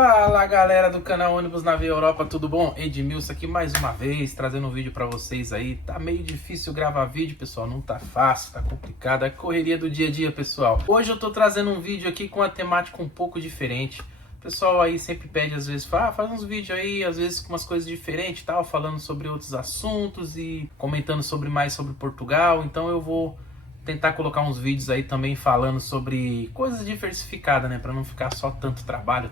Fala galera do canal Ônibus na Via Europa, tudo bom? Edmilson aqui mais uma vez, trazendo um vídeo pra vocês aí. Tá meio difícil gravar vídeo, pessoal, não tá fácil, tá complicado, é correria do dia a dia, pessoal. Hoje eu tô trazendo um vídeo aqui com uma temática um pouco diferente. O pessoal aí sempre pede, às vezes, faz uns vídeos aí, às vezes com umas coisas diferentes e tal, falando sobre outros assuntos e comentando mais sobre Portugal. Então eu vou tentar colocar uns vídeos aí também falando sobre coisas diversificadas, né? Pra não ficar só tanto trabalho,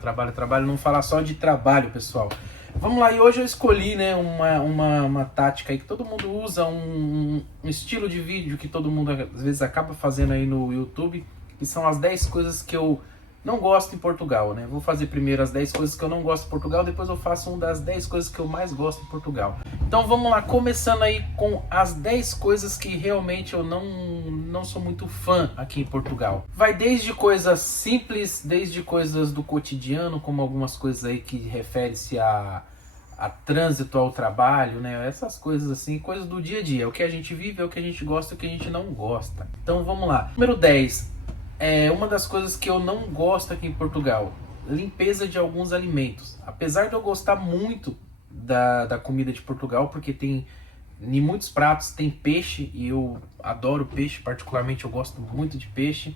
não falar só de trabalho, pessoal. Vamos lá, e hoje eu escolhi, né, uma tática aí que todo mundo usa, um estilo de vídeo que todo mundo às vezes acaba fazendo aí no YouTube, que são as 10 coisas que eu não gosto em Portugal, né? Vou fazer primeiro as 10 coisas que eu não gosto em Portugal, depois eu faço uma das 10 coisas que eu mais gosto em Portugal. Então vamos lá, começando aí com as 10 coisas que realmente eu não sou muito fã aqui em Portugal. Vai desde coisas simples, desde coisas do cotidiano, como algumas coisas aí que refere-se a trânsito ao trabalho, né? Essas coisas assim, coisas do dia a dia. O que a gente vive, é o que a gente gosta, o que a gente não gosta. Então vamos lá. Número 10. Uma das coisas que eu não gosto aqui em Portugal, limpeza de alguns alimentos. Apesar de eu gostar muito da comida de Portugal, porque tem em muitos pratos tem peixe, e eu adoro peixe, particularmente eu gosto muito de peixe.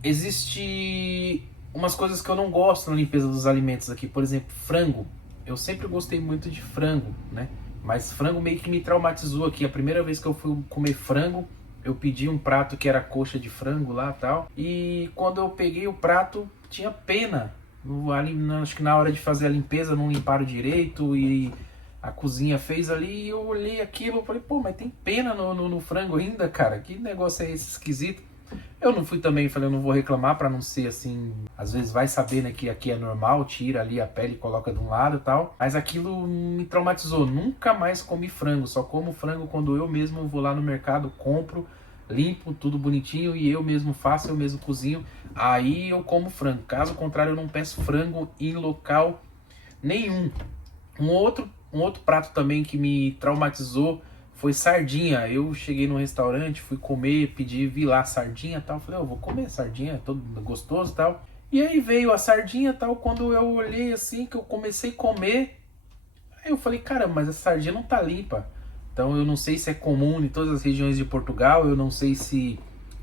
Existe umas coisas que eu não gosto na limpeza dos alimentos aqui, por exemplo, frango. Eu sempre gostei muito de frango, né? Mas frango meio que me traumatizou aqui. A primeira vez que eu fui comer frango, eu pedi um prato que era coxa de frango lá e tal. E quando eu peguei o prato, tinha pena. Acho que na hora de fazer a limpeza não limparam direito e a cozinha fez ali. E eu olhei aquilo e falei, pô, mas tem pena no frango ainda, cara? Que negócio é esse esquisito? Eu não fui também, falei, eu não vou reclamar pra não ser assim. Às vezes vai saber, né, que aqui é normal, tira ali a pele e coloca de um lado e tal. Mas aquilo me traumatizou. Nunca mais comi frango. Só como frango quando eu mesmo vou lá no mercado, compro, limpo, tudo bonitinho e eu mesmo faço, eu mesmo cozinho. Aí eu como frango. Caso contrário, eu não peço frango em local nenhum. Um outro prato também que me traumatizou foi sardinha. Eu cheguei no restaurante, fui comer, pedi, vi lá sardinha e tal. Falei, eu vou comer sardinha, todo gostoso e tal. E aí veio a sardinha e tal. Quando eu olhei assim, que eu comecei a comer, aí eu falei, caramba, mas a sardinha não tá limpa. Então eu não sei se é comum em todas as regiões de Portugal, eu não sei se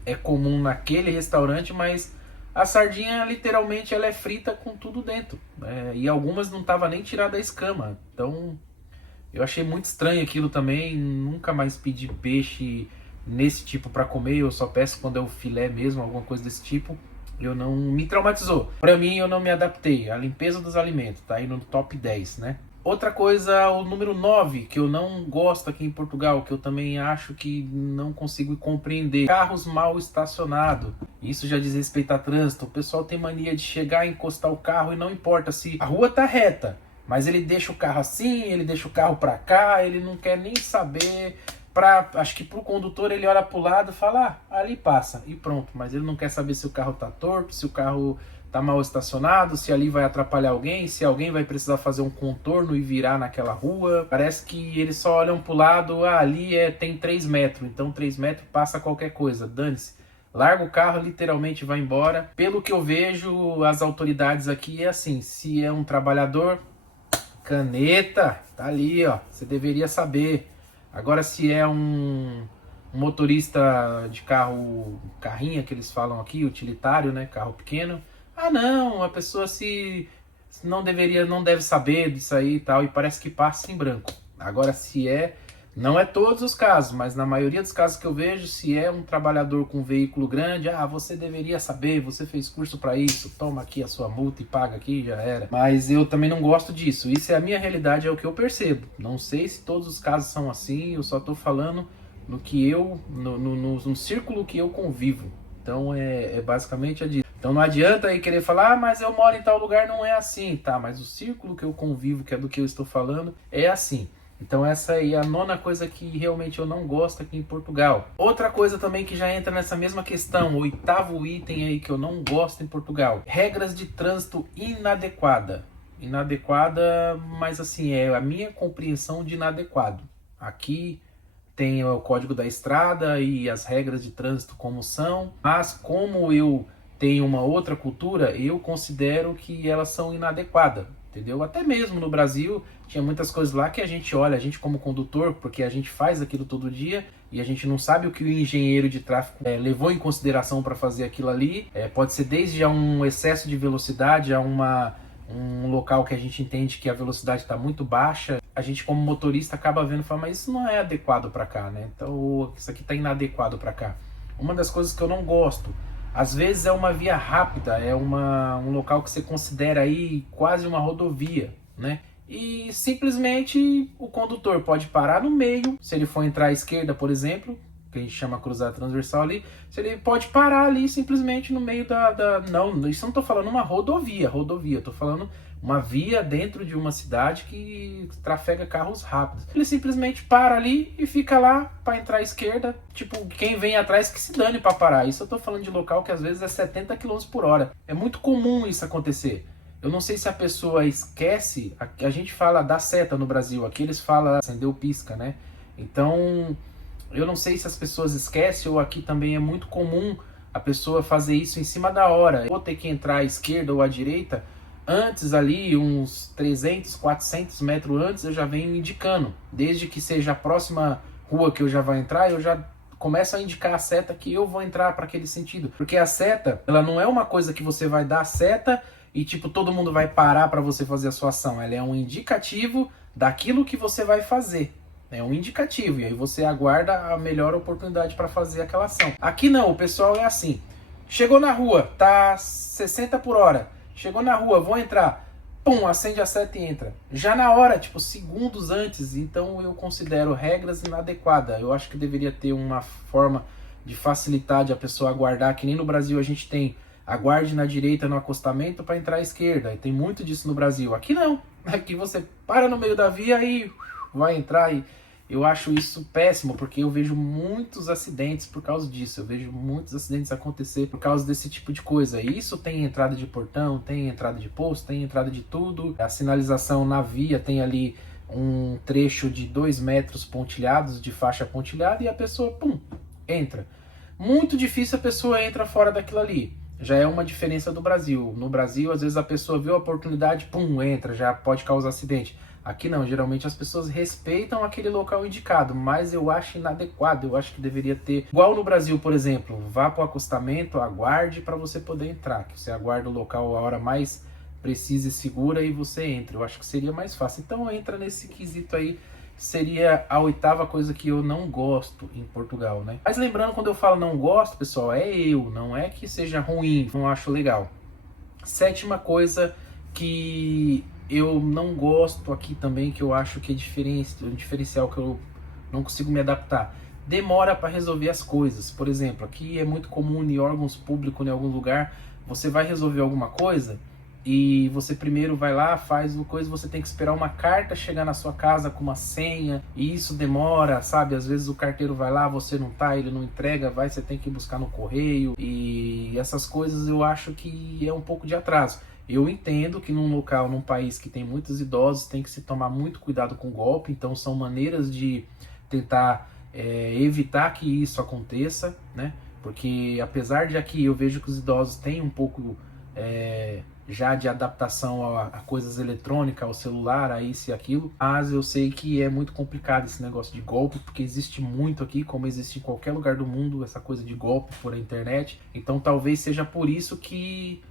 é comum naquele restaurante, mas a sardinha literalmente ela é frita com tudo dentro. E algumas não tava nem tirada a escama. Então eu achei muito estranho aquilo também, nunca mais pedi peixe nesse tipo para comer, eu só peço quando é o filé mesmo, alguma coisa desse tipo. Eu não me traumatizou. Para mim eu não me adaptei. A limpeza dos alimentos tá aí no top 10, né? Outra coisa, o número 9, que eu não gosto aqui em Portugal, que eu também acho que não consigo compreender. Carros mal estacionados. Isso já diz respeito a trânsito. O pessoal tem mania de chegar, encostar o carro e não importa se a rua tá reta, mas ele deixa o carro assim, ele deixa o carro pra cá, ele não quer nem saber. Acho que pro condutor ele olha pro lado e fala, ali passa, e pronto. Mas ele não quer saber se o carro tá torto, se o carro tá mal estacionado, se ali vai atrapalhar alguém, se alguém vai precisar fazer um contorno e virar naquela rua. Parece que eles só olham pro lado, ali tem 3 metros, então 3 metros passa qualquer coisa, dane-se. Larga o carro, literalmente vai embora. Pelo que eu vejo, as autoridades aqui é assim, se é um trabalhador, caneta, tá ali, ó, você deveria saber. Agora, se é um motorista de carrinha que eles falam aqui, utilitário, né, carro pequeno, não, a pessoa se não deve saber disso aí e tal, e parece que passa em branco. Agora, não é todos os casos, mas na maioria dos casos que eu vejo, se é um trabalhador com um veículo grande, você deveria saber, você fez curso para isso, toma aqui a sua multa e paga aqui, já era. Mas eu também não gosto disso, isso é a minha realidade, é o que eu percebo. Não sei se todos os casos são assim, eu só tô falando no que no círculo que eu convivo. Então é basicamente a disso. Então não adianta aí querer falar, mas eu moro em tal lugar, não é assim, tá? Mas o círculo que eu convivo, que é do que eu estou falando, é assim. Então essa aí é a 9ª coisa que realmente eu não gosto aqui em Portugal. Outra coisa também que já entra nessa mesma questão, o 8º item aí que eu não gosto em Portugal. Regras de trânsito inadequada. Inadequada, mas assim, é a minha compreensão de inadequado. Aqui tem o código da estrada e as regras de trânsito como são, mas como eu tem uma outra cultura, eu considero que elas são inadequadas, entendeu? Até mesmo no Brasil, tinha muitas coisas lá que a gente olha, a gente como condutor, porque a gente faz aquilo todo dia e a gente não sabe o que o engenheiro de tráfego levou em consideração para fazer aquilo ali. Pode ser desde um excesso de velocidade a um local que a gente entende que a velocidade está muito baixa. A gente como motorista acaba vendo e fala, mas isso não é adequado para cá, né? Então isso aqui está inadequado para cá. Uma das coisas que eu não gosto, às vezes é uma via rápida, é um local que você considera aí quase uma rodovia, né? E simplesmente o condutor pode parar no meio, se ele for entrar à esquerda, por exemplo, que a gente chama cruzada transversal ali, se ele pode parar ali simplesmente no meio Não, isso eu não estou falando uma rodovia, eu estou falando uma via dentro de uma cidade que trafega carros rápidos. Ele simplesmente para ali e fica lá para entrar à esquerda, tipo, quem vem atrás que se dane para parar. Isso eu estou falando de local que às vezes é 70 km por hora. É muito comum isso acontecer. Eu não sei se a pessoa esquece, a gente fala da seta no Brasil, aqui eles falam acendeu pisca, né? Então, eu não sei se as pessoas esquecem ou aqui também é muito comum a pessoa fazer isso em cima da hora. Eu vou ter que entrar à esquerda ou à direita, antes ali, uns 300, 400 metros antes, eu já venho indicando. Desde que seja a próxima rua que eu já vou entrar, eu já começo a indicar a seta que eu vou entrar para aquele sentido. Porque a seta, ela não é uma coisa que você vai dar a seta e tipo todo mundo vai parar para você fazer a sua ação. Ela é um indicativo daquilo que você vai fazer. É um indicativo, e aí você aguarda a melhor oportunidade para fazer aquela ação. Aqui não, o pessoal é assim. Chegou na rua, tá 60 por hora. Chegou na rua, vou entrar. Pum, acende a seta e entra. Já na hora, tipo, segundos antes. Então eu considero regras inadequadas. Eu acho que deveria ter uma forma de facilitar de a pessoa aguardar, que nem no Brasil a gente tem. Aguarde na direita no acostamento para entrar à esquerda. E tem muito disso no Brasil. Aqui não. Aqui você para no meio da via e vai entrar. E eu acho isso péssimo, porque eu vejo muitos acidentes por causa disso. Eu vejo muitos acidentes acontecer por causa desse tipo de coisa. E isso tem entrada de portão, tem entrada de posto, tem entrada de tudo. A sinalização na via tem ali um trecho de 2 metros pontilhados, de faixa pontilhada, e a pessoa, pum, entra. Muito difícil a pessoa entra fora daquilo ali. Já é uma diferença do Brasil. No Brasil, às vezes a pessoa vê a oportunidade, pum, entra, já pode causar acidente. Aqui não, geralmente as pessoas respeitam aquele local indicado, mas eu acho inadequado, eu acho que deveria ter, igual no Brasil, por exemplo, vá para o acostamento, aguarde para você poder entrar, que você aguarda o local a hora mais precisa e segura e você entra. Eu acho que seria mais fácil. Então entra nesse quesito aí, seria a 8ª coisa que eu não gosto em Portugal, né? Mas lembrando, quando eu falo não gosto, pessoal, é eu, não é que seja ruim, não acho legal. 7ª coisa que eu não gosto aqui também, que eu acho que é um diferencial que eu não consigo me adaptar. Demora para resolver as coisas. Por exemplo, aqui é muito comum em órgãos públicos, em algum lugar, você vai resolver alguma coisa e você primeiro vai lá, faz uma coisa, você tem que esperar uma carta chegar na sua casa com uma senha, e isso demora, sabe? Às vezes o carteiro vai lá, você não tá, ele não entrega, você tem que buscar no correio, e essas coisas eu acho que é um pouco de atraso. Eu entendo que num local, num país que tem muitos idosos, tem que se tomar muito cuidado com o golpe, então são maneiras de tentar evitar que isso aconteça, né? Porque apesar de aqui eu vejo que os idosos têm um pouco já de adaptação a coisas eletrônicas, ao celular, a isso e aquilo, mas eu sei que é muito complicado esse negócio de golpe, porque existe muito aqui, como existe em qualquer lugar do mundo, essa coisa de golpe por internet. Então talvez seja por isso que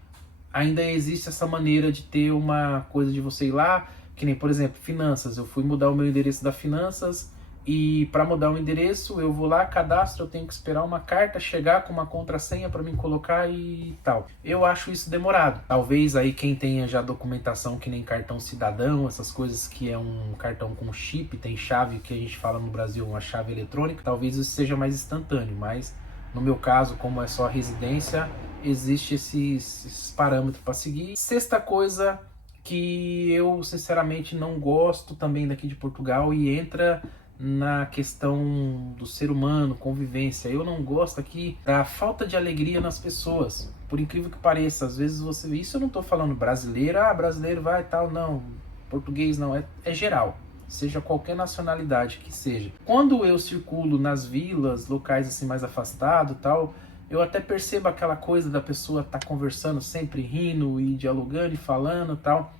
ainda existe essa maneira de ter uma coisa de você ir lá, que nem, por exemplo, finanças. Eu fui mudar o meu endereço da finanças e para mudar o endereço eu vou lá, cadastro, eu tenho que esperar uma carta chegar com uma contrassenha para mim colocar e tal. Eu acho isso demorado. Talvez aí quem tenha já documentação que nem cartão cidadão, essas coisas que é um cartão com chip, tem chave que a gente fala no Brasil, uma chave eletrônica, talvez isso seja mais instantâneo, mas no meu caso, como é só residência, existe esses parâmetros para seguir. 6ª coisa que eu sinceramente não gosto também daqui de Portugal e entra na questão do ser humano, convivência. Eu não gosto aqui da falta de alegria nas pessoas. Por incrível que pareça, às vezes você vê, isso eu não estou falando brasileiro, brasileiro vai e tal, não, português não, é geral. Seja qualquer nacionalidade que seja. Quando eu circulo nas vilas, locais assim mais afastados tal, eu até percebo aquela coisa da pessoa estar conversando, sempre rindo e dialogando e falando e tal.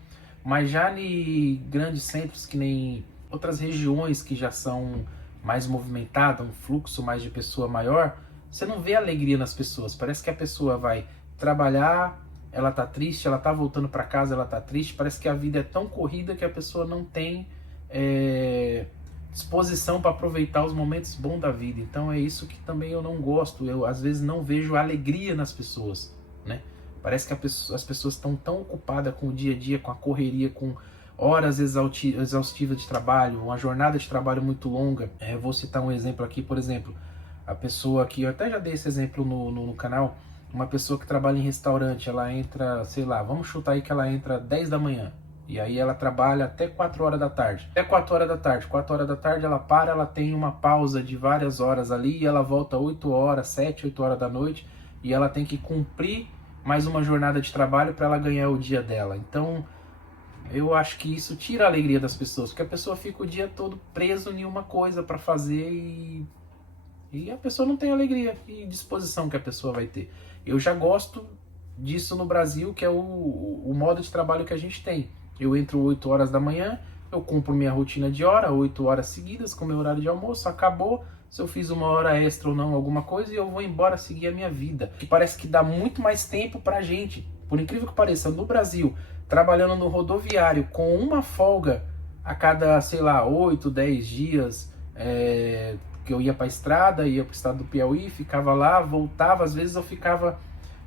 Mas já em grandes centros, que nem outras regiões que já são mais movimentadas, um fluxo mais de pessoa maior, você não vê alegria nas pessoas. Parece que a pessoa vai trabalhar, ela tá triste, ela tá voltando para casa, ela tá triste. Parece que a vida é tão corrida que a pessoa não tem disposição para aproveitar os momentos bons da vida. Então é isso que também eu não gosto. Eu às vezes não vejo alegria nas pessoas, né? Parece que as pessoas estão tão ocupadas com o dia a dia, com a correria, com horas exaustivas de trabalho, uma jornada de trabalho muito longa. Vou citar um exemplo aqui, por exemplo, a pessoa que, eu até já dei esse exemplo no canal, uma pessoa que trabalha em restaurante, ela entra, sei lá, vamos chutar aí que ela entra 10 da manhã, e aí ela trabalha até 4 horas da tarde. Até 4 horas da tarde. 4 horas da tarde ela para, ela tem uma pausa de várias horas ali, e ela volta 8 horas, 7, 8 horas da noite, e ela tem que cumprir mais uma jornada de trabalho para ela ganhar o dia dela. Então, eu acho que isso tira a alegria das pessoas, porque a pessoa fica o dia todo preso em uma coisa para fazer e a pessoa não tem alegria e disposição que a pessoa vai ter. Eu já gosto disso no Brasil, que é o modo de trabalho que a gente tem. Eu entro 8 horas da manhã, eu cumpro minha rotina de hora, 8 horas seguidas com meu horário de almoço, acabou. Se eu fiz uma hora extra ou não, alguma coisa, e eu vou embora seguir a minha vida. Que parece que dá muito mais tempo pra gente. Por incrível que pareça, no Brasil, trabalhando no rodoviário com uma folga a cada, sei lá, 8, 10 dias, que eu ia pra estrada, ia pro estado do Piauí, ficava lá, voltava, às vezes eu ficava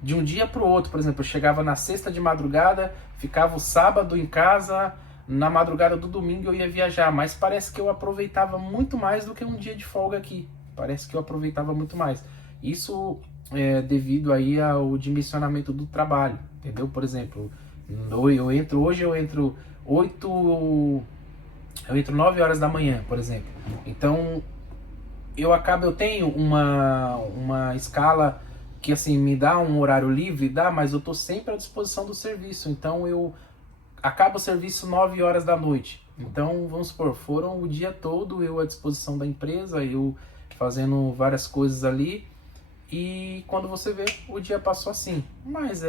de um dia pro outro. Por exemplo, eu chegava na sexta de madrugada, ficava o sábado em casa, na madrugada do domingo eu ia viajar, mas parece que eu aproveitava muito mais do que um dia de folga aqui. Parece que eu aproveitava muito mais. Isso é devido aí ao dimensionamento do trabalho, entendeu? Por exemplo, hoje eu entro 9 horas da manhã, por exemplo. Então, eu tenho uma escala que assim me dá um horário livre, mas eu tô sempre à disposição do serviço. Então eu acaba o serviço 9 horas da noite. Então, vamos supor, foram o dia todo eu à disposição da empresa, eu fazendo várias coisas ali, e quando você vê, o dia passou assim. Mas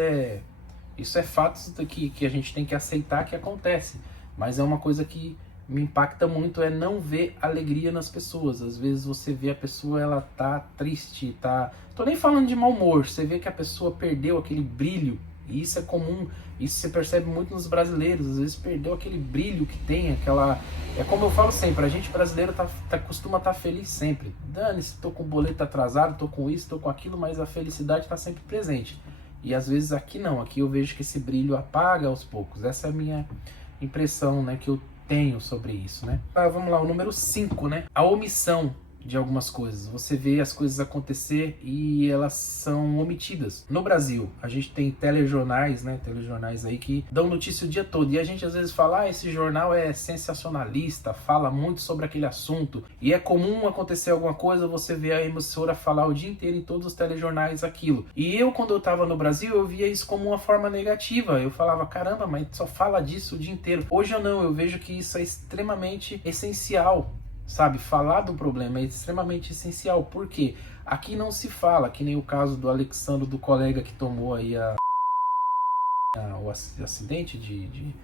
isso é fatos que a gente tem que aceitar que acontece. Mas é uma coisa que me impacta muito, é não ver alegria nas pessoas. Às vezes você vê a pessoa, ela tá triste, tô nem falando de mau humor, você vê que a pessoa perdeu aquele brilho. E isso é comum, isso você percebe muito nos brasileiros, às vezes perdeu aquele brilho que tem, aquela... É como eu falo sempre, a gente brasileiro costuma estar feliz sempre. Dane-se, tô com o boleto atrasado, tô com isso, tô com aquilo, mas a felicidade está sempre presente. E às vezes aqui não, aqui eu vejo que esse brilho apaga aos poucos. Essa é a minha impressão, né, que eu tenho sobre isso, né? Vamos lá, o número 5, né? A omissão de algumas coisas. Você vê as coisas acontecer e elas são omitidas. No Brasil, a gente tem telejornais, né? Telejornais aí que dão notícia o dia todo. E a gente às vezes fala, esse jornal é sensacionalista, fala muito sobre aquele assunto. E é comum acontecer alguma coisa, você vê a emissora falar o dia inteiro em todos os telejornais aquilo. E eu, quando eu tava no Brasil, eu via isso como uma forma negativa. Eu falava, caramba, mas só fala disso o dia inteiro. Hoje eu não, eu vejo que isso é extremamente essencial. Sabe, falar do problema é extremamente essencial, porque aqui não se fala, que nem o caso do Alexandre, do colega que tomou aí o acidente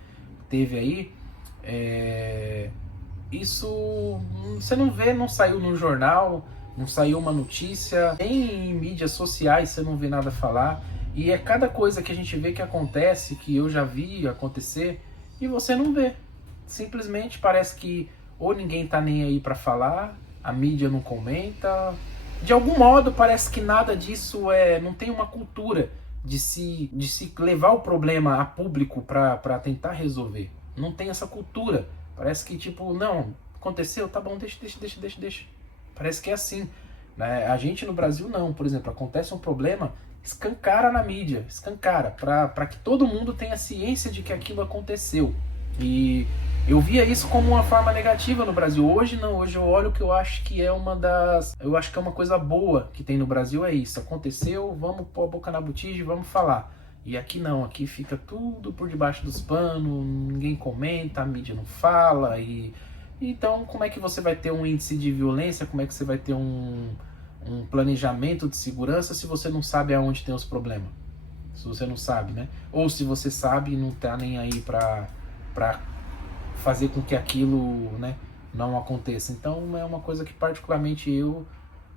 teve aí. Isso você não vê, não saiu no jornal, não saiu uma notícia, nem em mídias sociais você não vê nada falar. E é cada coisa que a gente vê que acontece, que eu já vi acontecer, e você não vê. Simplesmente parece que ou ninguém tá nem aí para falar, a mídia não comenta. De algum modo parece que nada disso não tem uma cultura de se levar o problema a público para tentar resolver. Não tem essa cultura. Parece que tipo, não, aconteceu, tá bom, deixa. Parece que é assim, né? A gente no Brasil não, por exemplo, acontece um problema, escancara na mídia, escancara, para que todo mundo tenha ciência de que aquilo aconteceu. E eu via isso como uma forma negativa no Brasil. Hoje não, hoje eu olho que eu acho que é uma coisa boa que tem no Brasil, é isso. Aconteceu, vamos pôr a boca na botija e vamos falar. E aqui não, aqui fica tudo por debaixo dos panos, ninguém comenta, a mídia não fala. Então como é que você vai ter um índice de violência, como é que você vai ter um planejamento de segurança se você não sabe aonde tem os problemas? Se você não sabe, né? Ou se você sabe e não tá nem aí pra fazer com que aquilo, né, não aconteça. Então é uma coisa que particularmente eu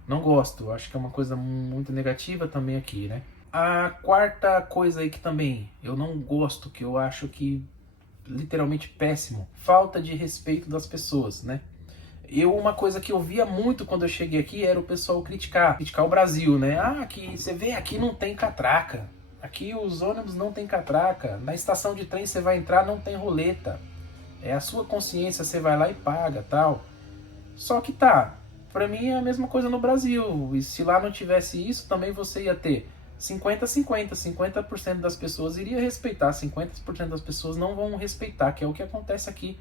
não gosto. Eu acho que é uma coisa muito negativa também aqui, né? A quarta coisa aí que também eu não gosto, que eu acho que literalmente péssimo, falta de respeito das pessoas, né? Uma coisa que eu via muito quando eu cheguei aqui era o pessoal criticar o Brasil, né? Ah, aqui, você vê, aqui não tem catraca. Aqui os ônibus não tem catraca. Na estação de trem você vai entrar, não tem roleta. É a sua consciência, você vai lá e paga, tal. Só que tá, pra mim é a mesma coisa no Brasil. E se lá não tivesse isso, também você ia ter 50-50. 50% das pessoas iria respeitar, 50% das pessoas não vão respeitar, que é o que acontece aqui.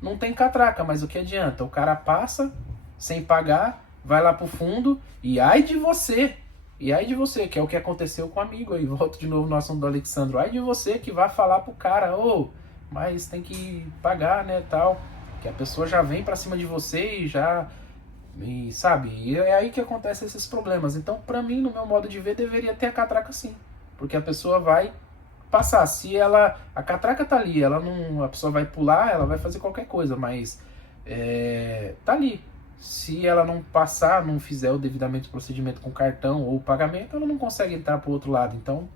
Não tem catraca, mas o que adianta? O cara passa sem pagar, vai lá pro fundo e ai de você. E ai de você, que é o que aconteceu com o amigo aí. Volto de novo no assunto do Alexandro. Ai de você que vai falar pro cara, ô, mas tem que pagar, né, tal. Que a pessoa já vem pra cima de você e já... E sabe, e é aí que acontecem esses problemas. Então, pra mim, no meu modo de ver, deveria ter a catraca sim. Porque a pessoa vai passar. Se ela... A catraca tá ali, ela não... A pessoa vai pular, ela vai fazer qualquer coisa, mas... tá ali. Se ela não passar, não fizer o devidamente procedimento com cartão ou pagamento, ela não consegue entrar pro outro lado. Então,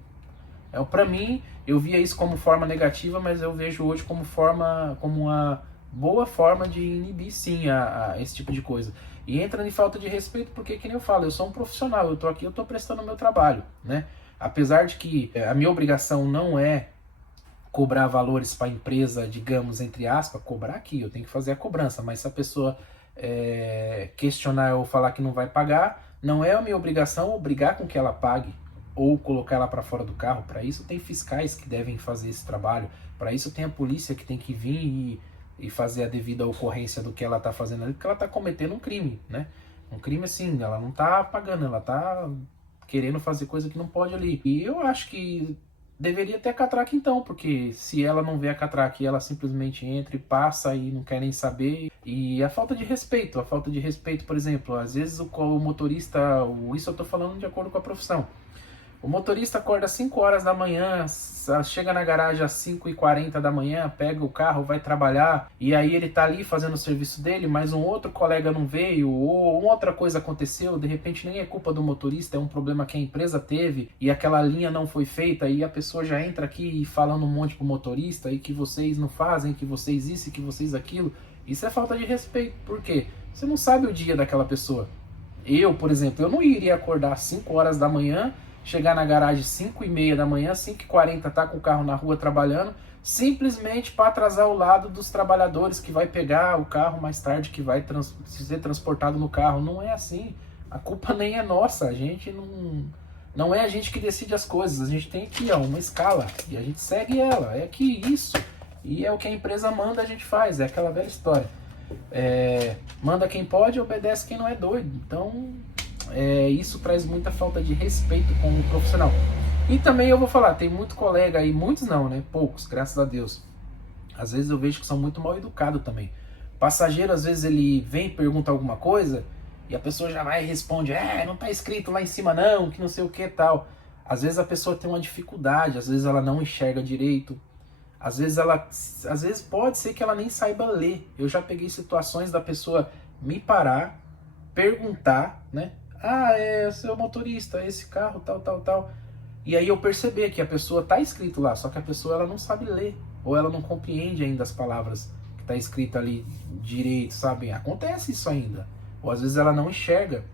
pra mim, eu via isso como forma negativa, mas eu vejo hoje como uma boa forma de inibir sim a esse tipo de coisa. E entra em falta de respeito porque, que nem eu falo, eu sou um profissional, eu tô aqui, eu tô prestando o meu trabalho, né? Apesar de que a minha obrigação não é cobrar valores para a empresa, digamos, entre aspas, cobrar aqui, eu tenho que fazer a cobrança, mas se a pessoa questionar ou falar que não vai pagar, não é a minha obrigação obrigar com que ela pague ou colocar ela para fora do carro. Para isso tem fiscais que devem fazer esse trabalho, para isso tem a polícia que tem que vir e fazer a devida ocorrência do que ela está fazendo ali, porque ela está cometendo um crime, né? Um crime assim, ela não está pagando, ela está querendo fazer coisa que não pode ali. E eu acho que deveria ter a catraca então, porque se ela não vê a catraca e ela simplesmente entra e passa e não quer nem saber. E a falta de respeito, por exemplo, às vezes o motorista, isso eu tô falando de acordo com a profissão. O motorista acorda às 5 horas da manhã, chega na garagem às 5h40 da manhã, pega o carro, vai trabalhar, e aí ele tá ali fazendo o serviço dele, mas um outro colega não veio, ou outra coisa aconteceu, de repente nem é culpa do motorista, é um problema que a empresa teve, e aquela linha não foi feita, e a pessoa já entra aqui falando um monte pro motorista, e que vocês não fazem, que vocês isso, que vocês aquilo. Isso é falta de respeito, por quê? Você não sabe o dia daquela pessoa. Eu, por exemplo, eu não iria acordar às 5 horas da manhã, chegar na garagem 5h30 da manhã, 5h40 tá com o carro na rua trabalhando, simplesmente para atrasar o lado dos trabalhadores que vai pegar o carro mais tarde, que vai ser transportado no carro. Não é assim. A culpa nem é nossa. A gente não é a gente que decide as coisas. A gente tem aqui uma escala e a gente segue ela. É que isso. E é o que a empresa manda, a gente faz. É aquela velha história. Manda quem pode, obedece quem não é doido. Então... isso traz muita falta de respeito como profissional. E também eu vou falar, tem muito colega aí, muitos não, né? Poucos, graças a Deus. Às vezes eu vejo que são muito mal educados também. Passageiro, às vezes ele vem e pergunta alguma coisa e a pessoa já vai e responde, não tá escrito lá em cima não, que não sei o que tal. Às vezes a pessoa tem uma dificuldade, às vezes ela não enxerga direito. Às vezes pode ser que ela nem saiba ler. Eu já peguei situações da pessoa me parar, perguntar, né? É o seu motorista, esse carro, tal. E aí eu perceber que a pessoa tá escrito lá, só que a pessoa ela não sabe ler, ou ela não compreende ainda as palavras que tá escrito ali direito, sabe? Acontece isso ainda. Ou às vezes ela não enxerga.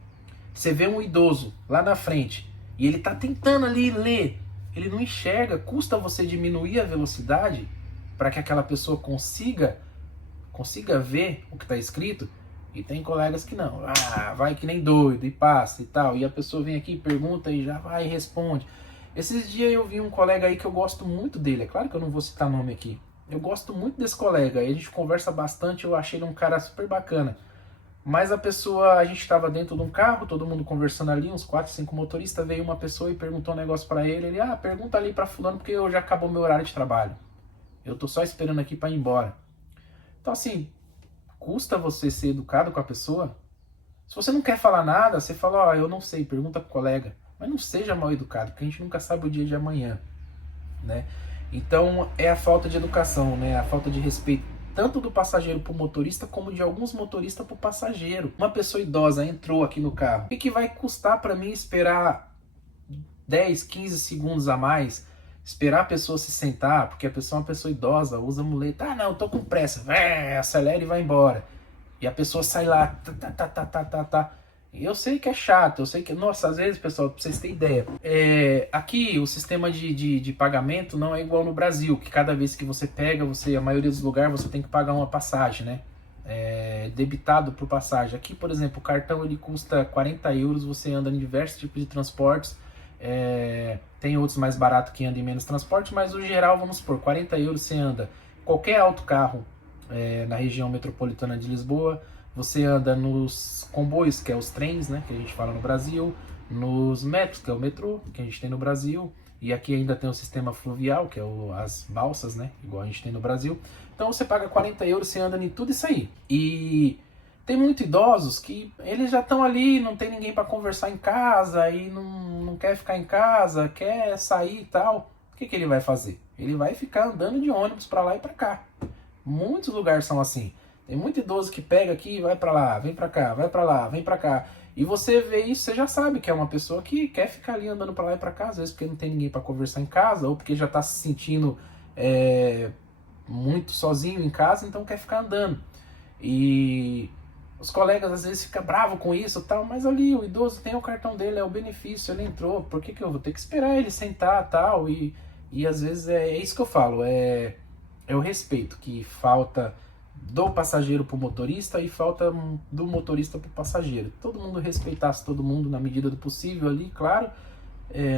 Você vê um idoso lá na frente, e ele tá tentando ali ler, ele não enxerga, custa você diminuir a velocidade para que aquela pessoa consiga ver o que tá escrito. E tem colegas que não, vai que nem doido e passa e tal, e a pessoa vem aqui, pergunta e já vai e responde. Esses dias eu vi um colega aí que eu gosto muito dele, é claro que eu não vou citar nome aqui, eu gosto muito desse colega, a gente conversa bastante, eu achei ele um cara super bacana, mas a gente estava dentro de um carro, todo mundo conversando ali, uns 4, 5 motoristas, veio uma pessoa e perguntou um negócio para ele, pergunta ali para fulano porque eu já acabou meu horário de trabalho, eu tô só esperando aqui para ir embora. Então assim, custa você ser educado com a pessoa? Se você não quer falar nada, você fala, ó, eu não sei, pergunta pro colega. Mas não seja mal educado, porque a gente nunca sabe o dia de amanhã, né? Então é a falta de educação, né? A falta de respeito tanto do passageiro pro motorista como de alguns motoristas pro passageiro. Uma pessoa idosa entrou aqui no carro. O que vai custar para mim esperar 10, 15 segundos a mais? Esperar a pessoa se sentar, porque a pessoa é uma pessoa idosa, usa muleta. Ah, não, tô com pressa. Acelera e vai embora. E a pessoa sai lá, tá. Eu sei que é chato, eu sei que... Nossa, às vezes, pessoal, pra vocês terem ideia, aqui o sistema de pagamento não é igual no Brasil, que cada vez que você pega, a maioria dos lugares, você tem que pagar uma passagem, né? Debitado por passagem. Aqui, por exemplo, o cartão ele custa 40 euros, você anda em diversos tipos de transportes, tem outros mais baratos que andam em menos transporte, mas no geral, vamos supor, 40 euros você anda qualquer autocarro na região metropolitana de Lisboa, você anda nos comboios, que é os trens, né, que a gente fala no Brasil, nos metros, que é o metrô, que a gente tem no Brasil, e aqui ainda tem o sistema fluvial, que é as balsas, né, igual a gente tem no Brasil. Então você paga 40 euros, você anda em tudo isso aí. E tem muitos idosos que eles já estão ali, não tem ninguém para conversar em casa, e não quer ficar em casa, quer sair e tal. O que ele vai fazer? Ele vai ficar andando de ônibus para lá e para cá. Muitos lugares são assim. Tem muito idoso que pega aqui e vai para lá, vem para cá, vai para lá, vem para cá. E você vê isso, você já sabe que é uma pessoa que quer ficar ali andando para lá e para cá, às vezes porque não tem ninguém para conversar em casa, ou porque já está se sentindo muito sozinho em casa, então quer ficar andando. E os colegas às vezes ficam bravos com isso e tal, mas ali o idoso tem o cartão dele, é o benefício, ele entrou, por que eu vou ter que esperar ele sentar tal? E às vezes é isso que eu falo, é o respeito que falta do passageiro para o motorista e falta do motorista para o passageiro. Todo mundo respeitasse todo mundo na medida do possível ali, claro.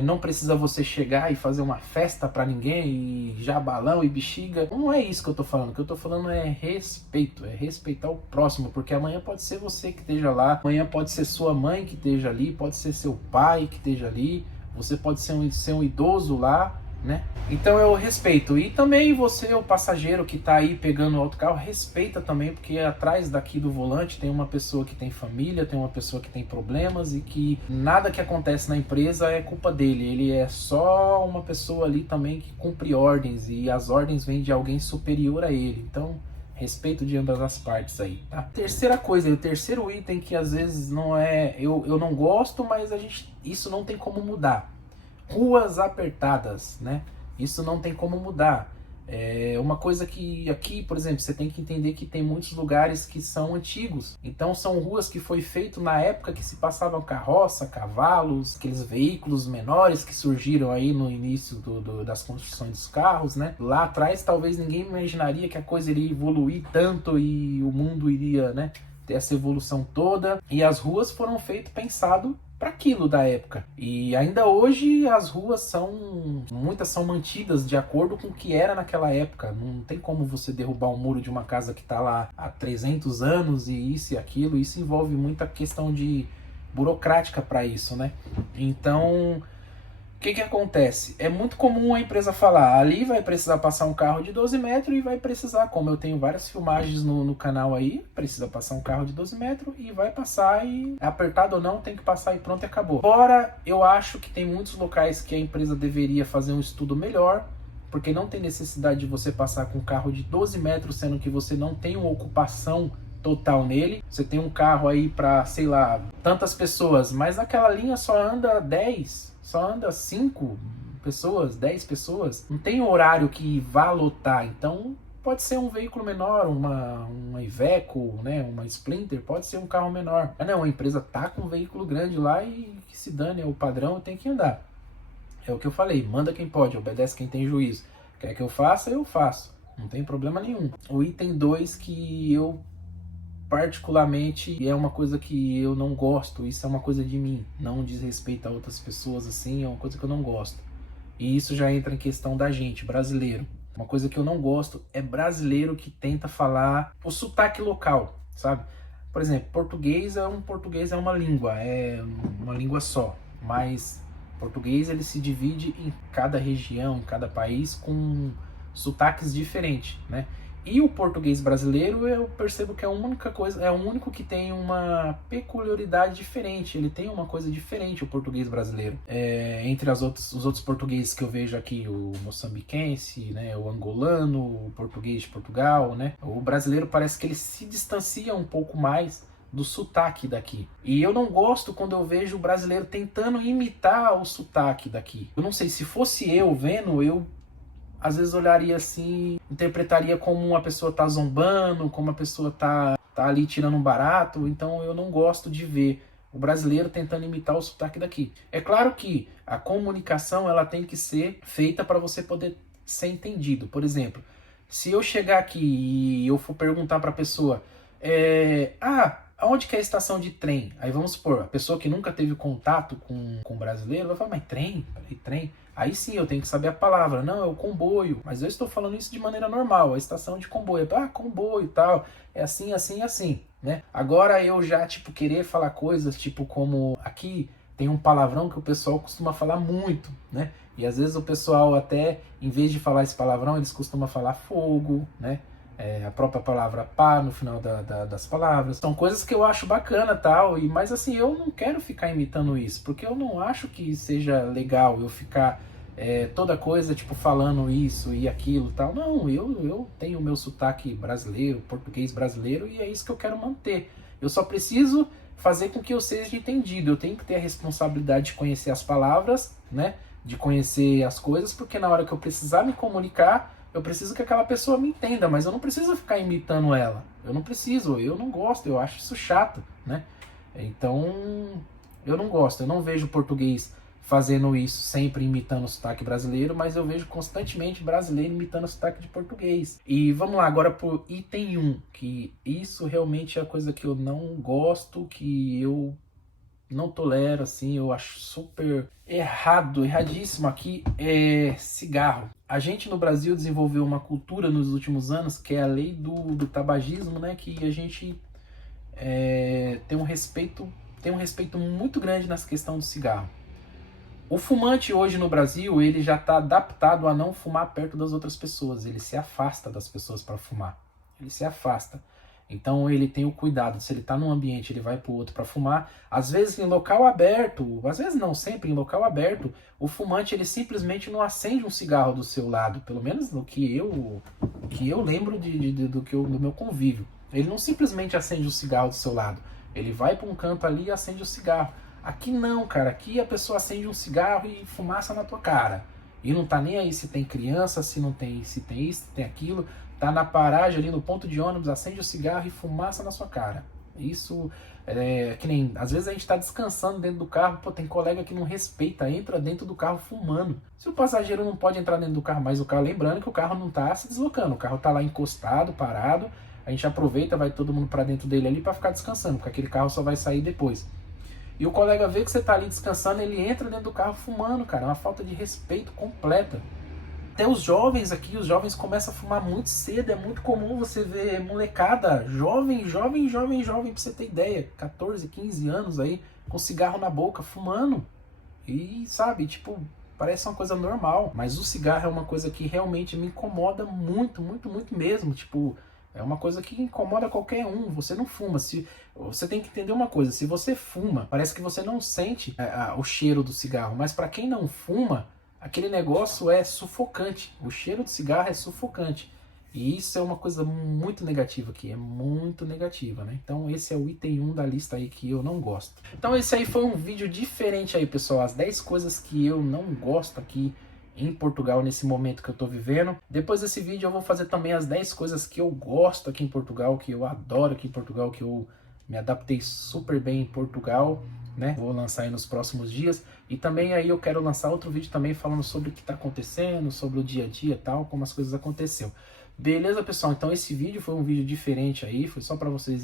Não precisa você chegar e fazer uma festa para ninguém e já balão e bexiga. Não é isso que eu tô falando. O que eu tô falando é respeito, é respeitar o próximo, porque amanhã pode ser você que esteja lá, amanhã pode ser sua mãe que esteja ali, pode ser seu pai que esteja ali, você pode ser um idoso lá, né? Então eu respeito. E também você, o passageiro que tá aí pegando o autocarro, respeita também, porque atrás daqui do volante tem uma pessoa que tem família, tem uma pessoa que tem problemas e que nada que acontece na empresa é culpa dele. Ele é só uma pessoa ali também que cumpre ordens e as ordens vêm de alguém superior a ele. Então, respeito de ambas as partes aí, tá? Terceira coisa, o terceiro item que às vezes não é... Eu não gosto, mas isso não tem como mudar. Ruas apertadas, né? Isso não tem como mudar. Uma coisa que aqui, por exemplo, você tem que entender que tem muitos lugares que são antigos. Então são ruas que foi feito na época que se passavam carroça, cavalos, aqueles veículos menores que surgiram aí no início das construções dos carros, né? Lá atrás talvez ninguém imaginaria que a coisa iria evoluir tanto e o mundo iria, né, ter essa evolução toda. E as ruas foram feitas pensado para aquilo da época. E ainda hoje as ruas muitas são mantidas de acordo com o que era naquela época. Não tem como você derrubar um muro de uma casa que está lá há 300 anos e isso e aquilo. Isso envolve muita questão de burocrática para isso, né? Então, o que acontece? É muito comum a empresa falar, ali vai precisar passar um carro de 12 metros e vai precisar, como eu tenho várias filmagens no canal aí, precisa passar um carro de 12 metros e vai passar e apertado ou não, tem que passar e pronto e acabou. Embora eu acho que tem muitos locais que a empresa deveria fazer um estudo melhor, porque não tem necessidade de você passar com um carro de 12 metros, sendo que você não tem uma ocupação total nele. Você tem um carro aí para, sei lá, tantas pessoas, mas aquela linha só anda 10, só anda 5 pessoas, 10 pessoas. Não tem horário que vá lotar, então pode ser um veículo menor, uma Iveco, né, uma Sprinter, pode ser um carro menor. Ah não, a empresa tá com um veículo grande lá e que se dane, é o padrão, tem que andar. É o que eu falei, manda quem pode, obedece quem tem juízo. Quer que eu faça, eu faço. Não tem problema nenhum. O item 2 que eu particularmente é uma coisa que eu não gosto, isso é uma coisa de mim, não diz respeito a outras pessoas assim, é uma coisa que eu não gosto. E isso já entra em questão da gente, brasileiro. Uma coisa que eu não gosto é brasileiro que tenta falar o sotaque local, sabe? Por exemplo, português é uma língua, é uma língua só, mas português ele se divide em cada região, em cada país com sotaques diferentes, né? E o português brasileiro eu percebo que é a única coisa, é o único que tem uma peculiaridade diferente. Ele tem uma coisa diferente, o português brasileiro. Entre os outros portugueses que eu vejo aqui, o moçambiquense, né, o angolano, o português de Portugal, né, o brasileiro parece que ele se distancia um pouco mais do sotaque daqui. E eu não gosto quando eu vejo o brasileiro tentando imitar o sotaque daqui. Eu não sei, se fosse eu vendo, eu às vezes olharia assim, interpretaria como uma pessoa tá zombando, como uma pessoa tá ali tirando um barato. Então eu não gosto de ver o brasileiro tentando imitar o sotaque daqui. É claro que a comunicação ela tem que ser feita para você poder ser entendido. Por exemplo, se eu chegar aqui e eu for perguntar para a pessoa, aonde que é a estação de trem? Aí vamos supor, a pessoa que nunca teve contato com brasileiro vai falar, mas trem? Peraí, trem? Aí sim eu tenho que saber a palavra. Não, é o comboio. Mas eu estou falando isso de maneira normal. A estação de comboio. Comboio e tal. É assim, assim, assim, né? Agora eu já, tipo, querer falar coisas, tipo, como aqui tem um palavrão que o pessoal costuma falar muito, né? E às vezes o pessoal até, em vez de falar esse palavrão, eles costumam falar fogo, né? A própria palavra pá no final das palavras. São coisas que eu acho bacana tal, mas assim, eu não quero ficar imitando isso, porque eu não acho que seja legal eu ficar toda coisa tipo falando isso e aquilo tal. Não, eu tenho o meu sotaque brasileiro, português brasileiro, e é isso que eu quero manter. Eu só preciso fazer com que eu seja entendido. Eu tenho que ter a responsabilidade de conhecer as palavras, né? De conhecer as coisas, porque na hora que eu precisar me comunicar, eu preciso que aquela pessoa me entenda, mas eu não preciso ficar imitando ela. Eu não preciso, eu não gosto, eu acho isso chato, né? Então, eu não gosto, eu não vejo português fazendo isso, sempre imitando o sotaque brasileiro, mas eu vejo constantemente brasileiro imitando o sotaque de português. E vamos lá, agora pro item 1, que isso realmente é a coisa que eu não gosto, que eu não tolero, assim, eu acho super errado, erradíssimo aqui, é cigarro. A gente no Brasil desenvolveu uma cultura nos últimos anos, que é a lei do tabagismo, né, que a gente tem um respeito muito grande nessa questão do cigarro. O fumante hoje no Brasil, ele já está adaptado a não fumar perto das outras pessoas, ele se afasta das pessoas para fumar, ele se afasta. Então ele tem o cuidado, se ele está num ambiente, ele vai para o outro para fumar. Às vezes em local aberto, às vezes não, sempre em local aberto, o fumante ele simplesmente não acende um cigarro do seu lado, pelo menos no que eu lembro do meu convívio. Ele não simplesmente acende o cigarro do seu lado, ele vai para um canto ali e acende o cigarro. Aqui não, cara, aqui a pessoa acende um cigarro e fumaça na tua cara. E não tá nem aí se tem criança, se não tem, se tem isso, se tem aquilo. Tá na paragem ali no ponto de ônibus, acende o cigarro e fumaça na sua cara. Isso que nem, às vezes a gente tá descansando dentro do carro, pô, tem colega que não respeita, entra dentro do carro fumando. Se o passageiro não pode entrar dentro do carro, mas o carro, lembrando que o carro não tá se deslocando, o carro tá lá encostado, parado, a gente aproveita, vai todo mundo para dentro dele ali para ficar descansando, porque aquele carro só vai sair depois. E o colega vê que você tá ali descansando, ele entra dentro do carro fumando, cara, é uma falta de respeito completa. Até os jovens aqui, os jovens começam a fumar muito cedo, é muito comum você ver molecada, jovem, pra você ter ideia, 14, 15 anos aí, com cigarro na boca, fumando. E sabe, tipo, parece uma coisa normal, mas o cigarro é uma coisa que realmente me incomoda muito, muito, muito mesmo, tipo, é uma coisa que incomoda qualquer um. Você não fuma, você tem que entender uma coisa, se você fuma, parece que você não sente o cheiro do cigarro, mas para quem não fuma, aquele negócio é sufocante. O cheiro do cigarro é sufocante. E isso é uma coisa muito negativa aqui, é muito negativa, né? Então esse é o item 1 da lista aí que eu não gosto. Então esse aí foi um vídeo diferente aí, pessoal, as 10 coisas que eu não gosto aqui em Portugal nesse momento que eu tô vivendo. Depois desse vídeo eu vou fazer também as 10 coisas que eu gosto aqui em Portugal, que eu adoro aqui em Portugal, que eu me adaptei super bem em Portugal, né? Vou lançar aí nos próximos dias. E também aí eu quero lançar outro vídeo também falando sobre o que tá acontecendo, sobre o dia a dia e tal, como as coisas aconteceram. Beleza, pessoal? Então esse vídeo foi um vídeo diferente aí, foi só para vocês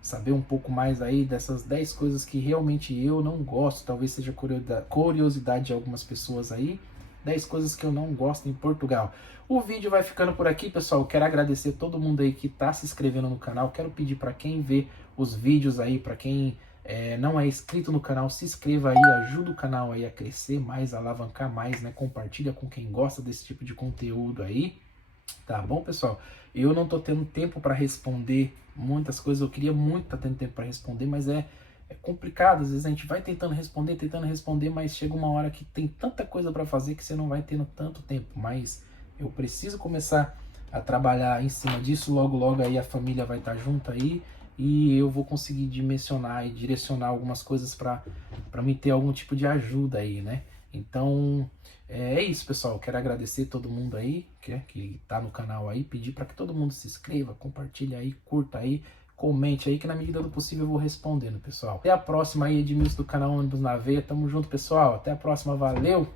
saber um pouco mais aí dessas 10 coisas que realmente eu não gosto, talvez seja curiosidade de algumas pessoas aí, 10 coisas que eu não gosto em Portugal. O vídeo vai ficando por aqui, pessoal. Eu quero agradecer todo mundo aí que tá se inscrevendo no canal, quero pedir para quem vê os vídeos aí, para quem não é inscrito no canal, se inscreva aí, ajuda o canal aí a crescer mais, a alavancar mais, né? Compartilha com quem gosta desse tipo de conteúdo aí. Tá bom, pessoal? Eu não tô tendo tempo para responder muitas coisas. Eu queria muito estar tendo tempo para responder, mas é complicado. Às vezes a gente vai tentando responder, mas chega uma hora que tem tanta coisa para fazer que você não vai tendo tanto tempo. Mas eu preciso começar a trabalhar em cima disso. Logo, logo aí a família vai estar junto aí e eu vou conseguir dimensionar e direcionar algumas coisas para me ter algum tipo de ajuda aí, né? Então, é isso, pessoal. Quero agradecer todo mundo aí que tá no canal aí, pedir para que todo mundo se inscreva, compartilhe aí, curta aí, comente aí, que na medida do possível eu vou respondendo, pessoal. Até a próxima aí, Edmilson do canal Ônibus na Veia. Tamo junto, pessoal. Até a próxima. Valeu!